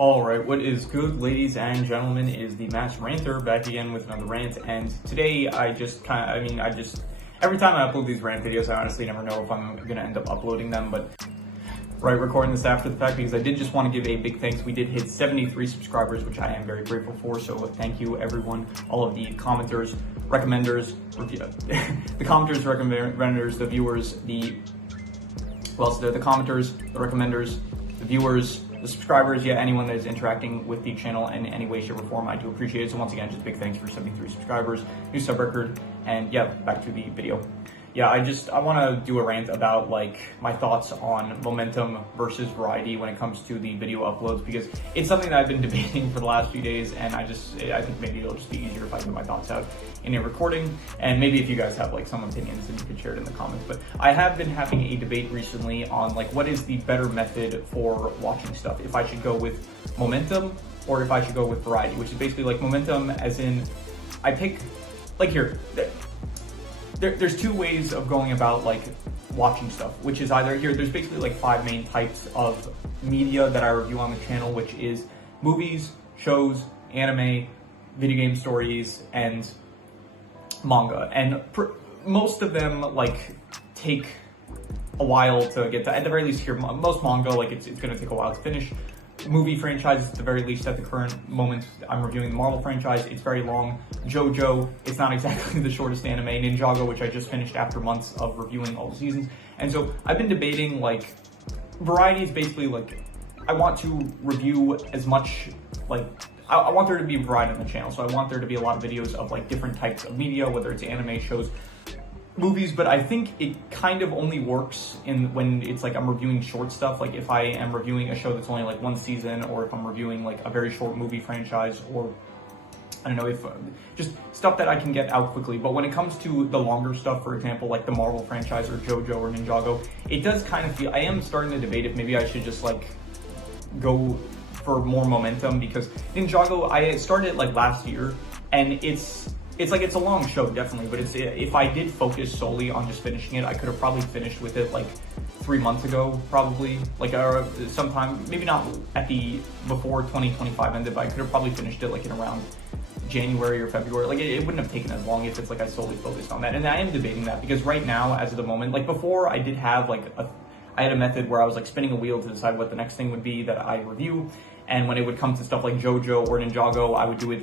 Alright, what is good, ladies and gentlemen, is the Themasr Ranter back again with another rant, and today every time I upload these rant videos, I honestly never know if I'm gonna end up uploading them, but recording this after the fact because I did just want to give a big thanks. We did hit 73 subscribers, which I am very grateful for, so thank you everyone, all of the commenters, recommenders, the commenters, recommenders, the viewers, the commenters, the recommenders, the viewers, the subscribers, anyone that is interacting with the channel in any way, shape, or form. I do appreciate it. So once again, just big thanks for 73 subscribers, new sub record, and back to the video. I want to do a rant about my thoughts on momentum versus variety when it comes to the video uploads, because it's something that I've been debating for the last few days, and I think maybe it'll just be easier if I get my thoughts out in a recording, and maybe if you guys have some opinions, then you could share it in the comments. But I have been having a debate recently on what is the better method for watching stuff, if I should go with momentum or if I should go with variety, which is basically momentum as in I pick There's two ways of going about watching stuff, which is either there's basically 5 main types of media that I review on the channel, which is movies, shows, anime, video game stories, and manga. And most of them take a while to get to. At the very least here, most manga it's going to take a while to finish. Movie franchises, at the very least at the current moment, I'm reviewing the Marvel franchise. It's very long. JoJo, it's not exactly the shortest anime. Ninjago, which I just finished after months of reviewing all the seasons. And so I've been debating variety is basically I want to review as much I want there to be variety on the channel. So I want there to be a lot of videos of different types of media, whether it's anime, shows, movies, but I think it kind of only works when it's I'm reviewing short stuff, if I am reviewing a show that's only one season, or if I'm reviewing a very short movie franchise, or I don't know, if just stuff that I can get out quickly. But when it comes to the longer stuff, for example, the Marvel franchise or JoJo or Ninjago, it does kind of feel, I am starting to debate if maybe I should just go for more momentum, because Ninjago, I started last year, and it's a long show, definitely, but if I did focus solely on just finishing it, I could have probably finished with it 3 months ago, probably, sometime, maybe not before 2025 ended, but I could have probably finished it in around January or February. It wouldn't have taken as long if it's I solely focused on that. And I am debating that, because right now, as of the moment, before, I did have I had a method where I was spinning a wheel to decide what the next thing would be that I review. And when it would come to stuff like JoJo or Ninjago, I would do it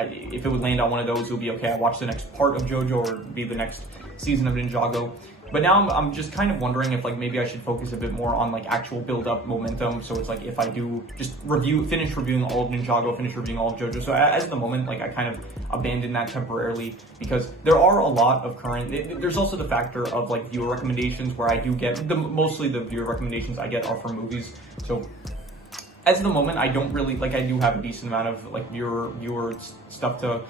if it would land on one of those, it would be okay, I watch the next part of JoJo or be the next season of Ninjago. But now I'm just kind of wondering if maybe I should focus a bit more on actual build-up momentum. So it's if I do just finish reviewing all of Ninjago, finish reviewing all of JoJo. So as of the moment, I kind of abandoned that temporarily, because there are a lot of there's also the factor of viewer recommendations, where I do get mostly the viewer recommendations I get are for movies. So as of the moment, I don't really, I do have a decent amount of viewer stuff to,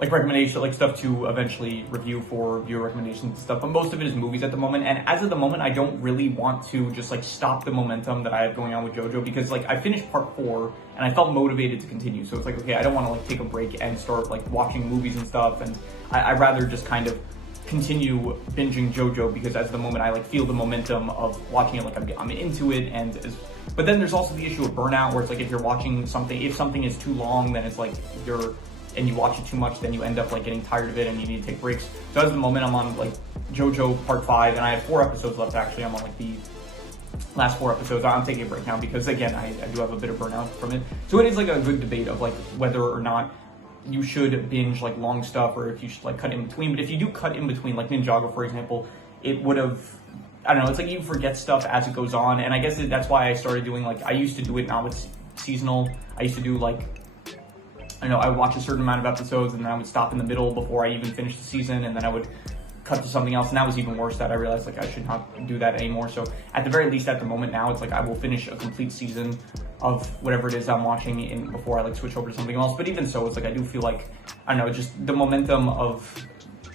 recommendation, stuff to eventually review for viewer recommendations and stuff, but most of it is movies at the moment. And as of the moment, I don't really want to just stop the momentum that I have going on with JoJo, because I finished part 4 and I felt motivated to continue. So it's okay, I don't want to take a break and start watching movies and stuff, and I'd rather just kind of continue binging JoJo, because as the moment I feel the momentum of watching it, I'm into it. But then there's also the issue of burnout, where it's if you're watching something, if something is too long, then it's and you watch it too much, then you end up getting tired of it and you need to take breaks. So as the moment, I'm on JoJo part 5, and I have 4 episodes left. Actually, I'm on the last 4 episodes. I'm taking a break now because, again, I do have a bit of burnout from it. So it is a good debate of whether or not you should binge long stuff, or if you should cut in between. But if you do cut in between, Ninjago, for example, it would have, I don't know, it's you forget stuff as it goes on. And I guess that's why I started doing I used to do it, now it's seasonal. I used to do I would watch a certain amount of episodes, and then I would stop in the middle before I even finished the season, and then I would cut to something else. And that was even worse, that I realized I should not do that anymore. So at the very least, at the moment now, it's I will finish a complete season of whatever it is I'm watching before I switch over to something else. But even so, it's I do feel I don't know, just the momentum of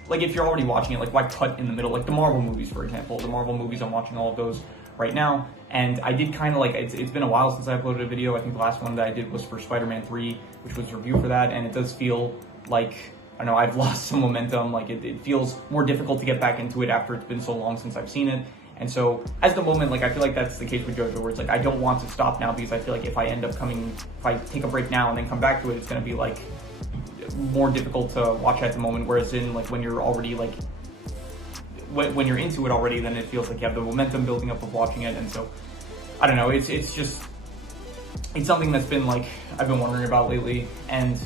if you're already watching it, why cut in the middle? The Marvel movies, for example. The Marvel movies, I'm watching all of those right now, and I did kind of it's been a while since I uploaded a video. I think the last one that I did was for Spider-Man 3, which was a review for that, and it does feel I don't know, I've lost some momentum. It feels more difficult to get back into it after it's been so long since I've seen it. And so as the moment, like I feel like that's the case with JoJo, where it's like I don't want to stop now because I feel like if I take a break now and then come back to it, it's going to be like more difficult to watch at the moment. Whereas in like when you're already like when you're into it already, then it feels like you have the momentum building up of watching it. And so I don't know, it's something that's been like I've been wondering about lately. And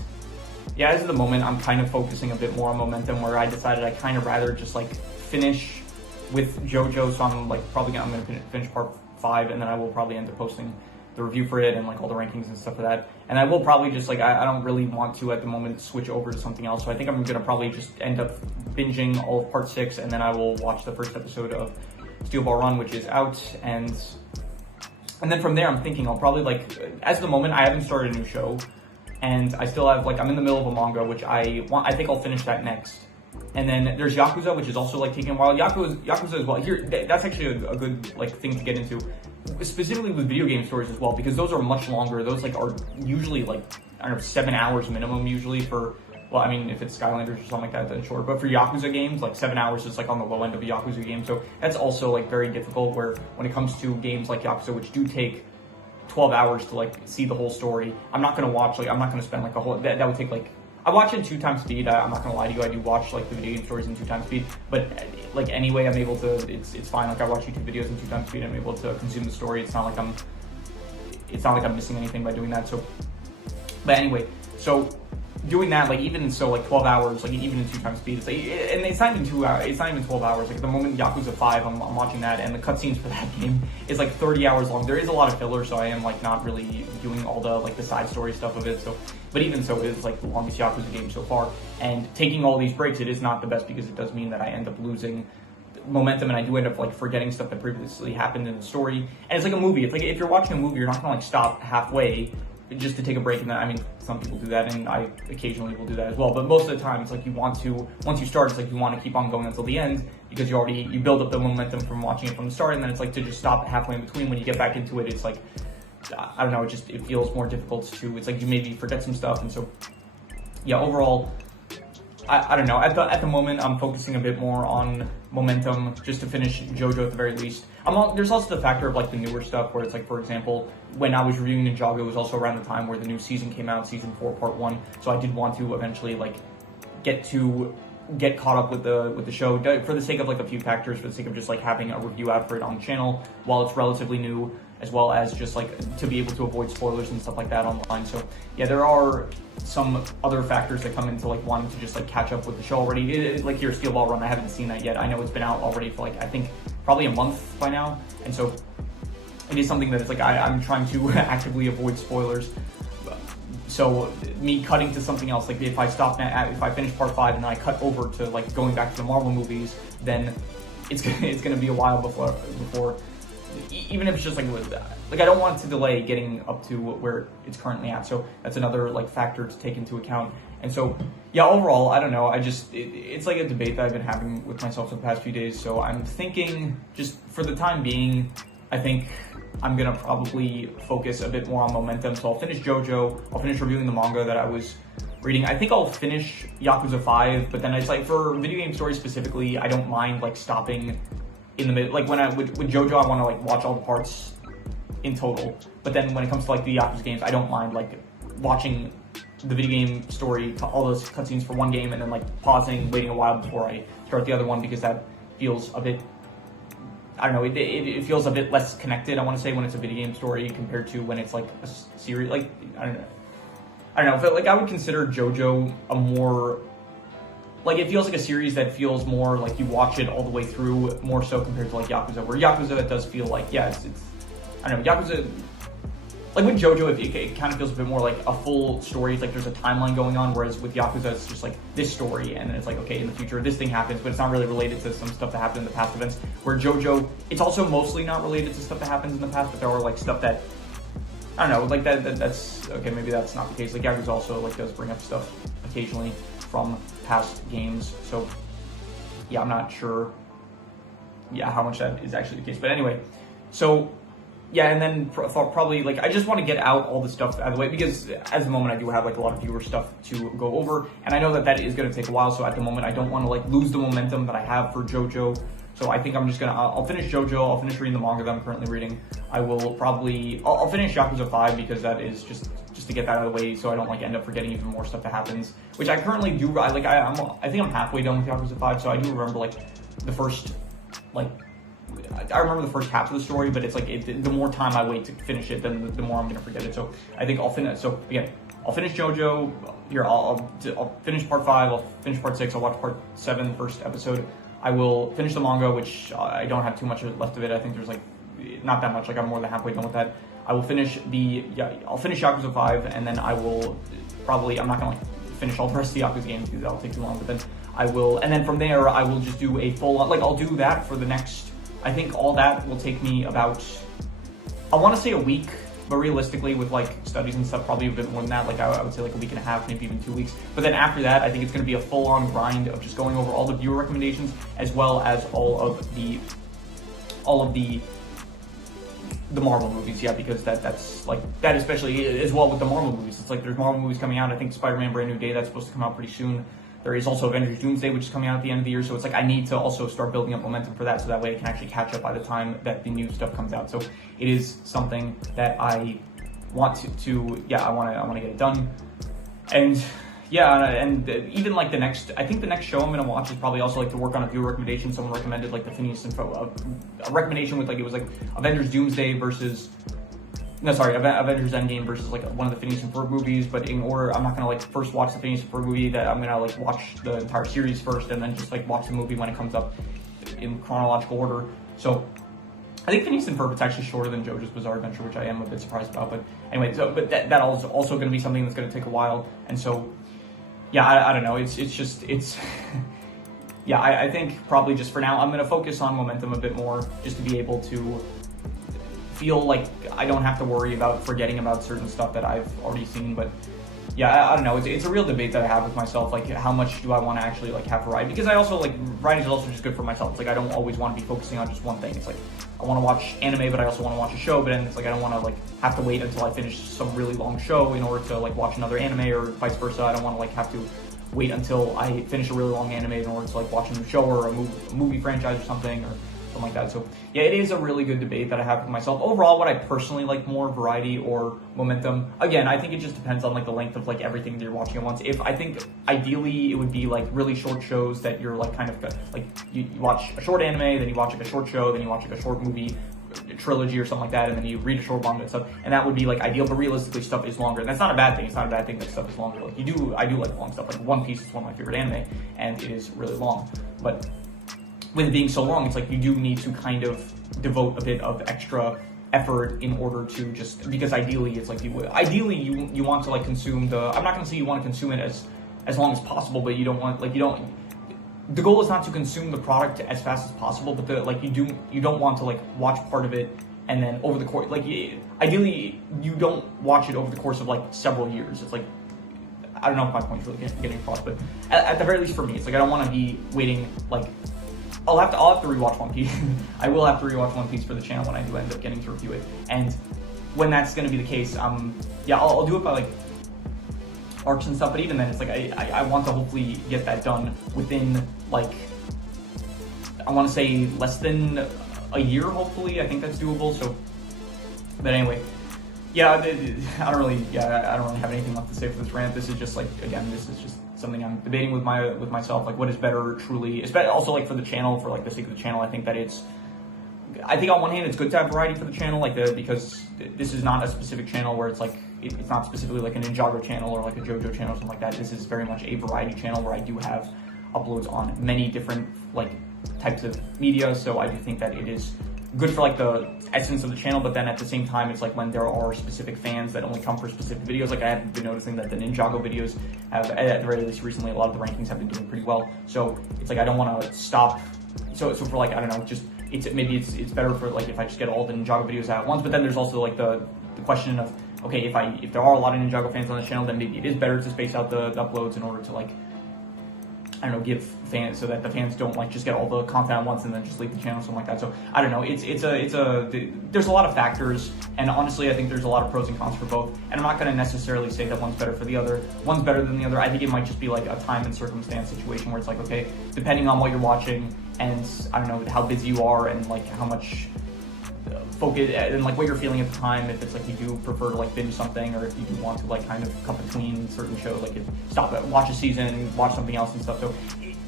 yeah, as of the moment, I'm kind of focusing a bit more on momentum, where I decided I kind of rather just like finish with JoJo. So I'm gonna finish part 5, and then I will probably end up posting the review for it and like all the rankings and stuff for that. And I will probably just like I don't really want to at the moment switch over to something else. So I think I'm gonna probably just end up binging all of part 6, and then I will watch the first episode of Steel Ball Run, which is out, and then from there I'm thinking I'll probably like, as of the moment I haven't started a new show, and I still have like, I'm in the middle of a manga which I think I'll finish that next. And then there's Yakuza, which is also like taking a while. Yakuza as well. Here, that's actually a good like thing to get into, specifically with video game stories as well, because those are much longer. Those like are usually like, I don't know, 7 hours minimum usually for, well, I mean, if it's Skylanders or something like that, then sure. But for Yakuza games, like 7 hours is like on the low end of a Yakuza game. So that's also like very difficult, where when it comes to games like Yakuza, which do take 12 hours to like see the whole story, I'm not going to spend like a whole, that would take like, I watch it in 2 times speed. I'm not gonna lie to you, I do watch like the video game stories in 2 times speed, but like anyway, I'm able to, it's fine. Like I watch YouTube videos in 2 times speed, I'm able to consume the story. It's not like I'm missing anything by doing that. So, but anyway, so doing that, like even so, like 12 hours, like even in 2 times speed, it's like, and it's not even 2 hours, it's not even 12 hours. Like at the moment, Yakuza 5, I'm watching that, and the cutscenes for that game is like 30 hours long. There is a lot of filler, so I am like not really doing all the like the side story stuff of it. So, but even so, it is like the longest Yakuza game so far. And taking all these breaks, it is not the best, because it does mean that I end up losing momentum, and I do end up like forgetting stuff that previously happened in the story. And it's like a movie. It's like if you're watching a movie, you're not gonna like stop halfway just to take a break. And then, I mean, some people do that, and I occasionally will do that as well. But most of the time, it's like you want to, once you start, it's like you want to keep on going until the end, because you build up the momentum from watching it from the start. And then it's like to just stop halfway in between when you get back into it. It's like, I don't know, it feels more difficult to, it's like you maybe forget some stuff. And so, yeah, overall, I don't know. At the moment, I'm focusing a bit more on momentum, just to finish JoJo at the very least. There's also the factor of like the newer stuff, where it's like, for example, when I was reviewing Ninjago, it was also around the time where the new season came out, season 4, part 1. So I did want to eventually like get caught up with the show, for the sake of like a few factors, for the sake of just like having a review out for it on the channel while it's relatively new, as well as just like to be able to avoid spoilers and stuff like that online. So yeah, there are some other factors that come into like wanting to just like catch up with the show already. Like here, Steel Ball Run, I haven't seen that yet. I know it's been out already for like, I think probably a month by now. And so it is something that it's like, I'm trying to actively avoid spoilers. So me cutting to something else, like if I finish part 5 and then I cut over to like going back to the Marvel movies, then it's gonna be a while before even if it's just like I don't want to delay getting up to where it's currently at. So that's another like factor to take into account. And so yeah, overall, I don't know, it's like a debate that I've been having with myself for the past few days. So I'm thinking, just for the time being, I think I'm gonna probably focus a bit more on momentum. So I'll finish JoJo, I'll finish reviewing the manga that I was reading. I think I'll finish Yakuza 5, but then it's like, for video game stories specifically, I don't mind like stopping in the middle. Like with JoJo, I want to like watch all the parts in total. But then when it comes to like the Yakuza games, I don't mind like watching the video game story, all those cutscenes for one game, and then like pausing, waiting a while before I start the other one, because that feels a bit, I don't know, it feels a bit less connected, I want to say, when it's a video game story compared to when it's like a series. Like, I don't know, but like I would consider JoJo a more, like, it feels like a series that feels more like you watch it all the way through, more so compared to like Yakuza, where Yakuza, it does feel like, yeah, it's I don't know, Yakuza, like with JoJo, it kind of feels a bit more like a full story. It's like there's a timeline going on, whereas with Yakuza, it's just like this story, and then it's like, okay, in the future, this thing happens, but it's not really related to some stuff that happened in the past events. Where JoJo, it's also mostly not related to stuff that happens in the past, but there are like stuff that, I don't know, like that's, okay, maybe that's not the case. Like Yakuza also like does bring up stuff occasionally from past games. So yeah, I'm not sure, yeah, how much that is actually the case. But anyway, so yeah, and then probably like I just want to get out all the stuff out of the way, because at the moment I do have like a lot of viewer stuff to go over, and I know that is going to take a while. So at the moment I don't want to like lose the momentum that I have for JoJo, So I think I'm just gonna, I'll finish JoJo, I'll finish reading the manga that I'm currently reading. I will probably, I'll finish Yakuza 5 because that is just to get that out of the way so I don't like end up forgetting even more stuff that happens. Which I currently do, I think I'm halfway done with Yakuza 5, so I do remember like the first, like, I remember the first half of the story, but it's like, the more time I wait to finish it, then the more I'm gonna forget it. So I think I'll finish, so again, I'll finish JoJo, here, I'll finish part 5, I'll finish part 6, I'll watch part 7, the first episode. I will finish the manga, which I don't have too much left of it. I think there's like, not that much, like I'm more than halfway done with that. I will finish I'll finish Yakuza 5, and then I will probably, I'm not gonna like finish all the rest of the Yakuza games because that'll take too long, but then I will, and then from there, I will just do a full, like I'll do that for the next, I think all that will take me about, I wanna say a week, but realistically with like studies and stuff, probably a bit more than that. Like I would say like a week and a half, maybe even 2 weeks. But then after that, I think it's gonna be a full on grind of just going over all the viewer recommendations as well as all of the Marvel movies, yeah, because that's like, that especially as well with the Marvel movies. It's like there's Marvel movies coming out. I think Spider-Man Brand New Day, that's supposed to come out pretty soon. There is also Avengers Doomsday, which is coming out at the end of the year. So it's like I need to also start building up momentum for that, so that way I can actually catch up by the time that the new stuff comes out. So it is something that I want to yeah, I want to get it done. And yeah, and even like I think the next show I'm gonna watch is probably also like to work on a viewer recommendation. Someone recommended like the Phineas and a recommendation with like, it was like Avengers Doomsday versus, no, sorry, Avengers Endgame versus like one of the Phineas and Ferb movies, but in order, I'm not gonna like first watch the Phineas and Ferb movie, that I'm gonna like watch the entire series first and then just like watch the movie when it comes up in chronological order. So I think Phineas and Ferb, it's actually shorter than JoJo's Bizarre Adventure, which I am a bit surprised about, but anyway, so, but that is also gonna be something that's gonna take a while, and so, yeah, I don't know, it's yeah, I think probably just for now, I'm gonna focus on momentum a bit more, just to be able to feel like I don't have to worry about forgetting about certain stuff that I've already seen. But yeah, I don't know, it's a real debate that I have with myself, like how much do I want to actually like have variety, because I also like, variety is also just good for myself. It's like I don't always want to be focusing on just one thing. It's like I want to watch anime, but I also want to watch a show, but then it's like I don't want to like have to wait until I finish some really long show in order to like watch another anime, or vice versa. I don't want to like have to wait until I finish a really long anime in order to like watch a new show or a movie franchise or something, or something like that. So yeah, it is a really good debate that I have with myself. Overall, would I personally like more variety or momentum? Again, I think it just depends on like the length of like everything that you're watching at once. If I think ideally it would be like really short shows that you're like kind of like you watch a short anime, then you watch like a short show, then you watch like a short movie trilogy or something like that, and then you read a short manga and stuff, and that would be like ideal. But realistically, stuff is longer, and that's not a bad thing. It's not a bad thing that stuff is longer. Like I do like long stuff. Like One Piece is one of my favorite anime, and it is really long. But with it being so long, it's like you do need to kind of devote a bit of extra effort in order to just, because ideally it's like you want to like consume I'm not gonna say you want to consume it as long as possible, but you don't want the goal is not to consume the product as fast as possible, but you don't want to like watch part of it and then over the course, like ideally you don't watch it over the course of like several years. It's like, I don't know if my point's really getting across, but at the very least for me, it's like I don't want to be waiting like, I'll have to rewatch One Piece. I will have to rewatch One Piece for the channel when I do end up getting to review it. And when that's going to be the case, yeah, I'll do it by like arcs and stuff. But even then, it's like I want to hopefully get that done within like, I want to say less than a year. Hopefully, I think that's doable. So, but anyway, yeah, I don't really have anything left to say for this rant. This is just like, again, this is just something I'm debating with myself, like what is better truly, especially also like for the channel, for like the sake of the channel. I think on one hand it's good to have variety for the channel, like because this is not a specific channel where it's like it's not specifically like a Ninjago channel or like a JoJo channel or something like that. This is very much a variety channel where I do have uploads on many different like types of media. So I do think that it is good for like the essence of the channel, but then at the same time, it's like when there are specific fans that only come for specific videos. Like I have been noticing that the Ninjago videos have, at the very least recently, a lot of the rankings have been doing pretty well. So it's like I don't want to stop. So for like, I don't know, just maybe it's better for like if I just get all the Ninjago videos out at once. But then there's also like the question of, okay, if there are a lot of Ninjago fans on the channel, then maybe it is better to space out the uploads in order to like, I don't know, give fans, so that the fans don't like just get all the content at once and then just leave the channel, something like that. So I don't know, there's a lot of factors, and honestly I think there's a lot of pros and cons for both, and I'm not going to necessarily say that one's better for the other, one's better than the other. I think it might just be like a time and circumstance situation where it's like, okay, depending on what you're watching and I don't know how busy you are and like how much focus and like what you're feeling at the time. If it's like you do prefer to like binge something, or if you do want to like kind of cut between certain shows, like stop it, watch a season, watch something else and stuff. So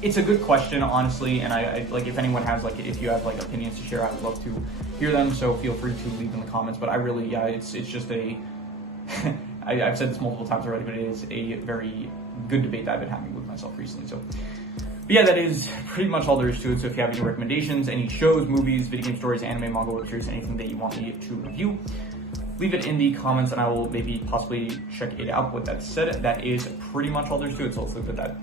it's a good question, honestly, and I like if anyone has like, if you have like opinions to share, I would love to hear them, so feel free to leave in the comments. But I really, yeah, it's just a I've said this multiple times already, but it is a very good debate that I've been having with myself recently. So but yeah, that is pretty much all there is to it. So if you have any recommendations, any shows, movies, video game stories, anime, manga, web series, anything that you want me to review, leave it in the comments and I will maybe possibly check it out. With that said, that is pretty much all there is to it. So hopefully that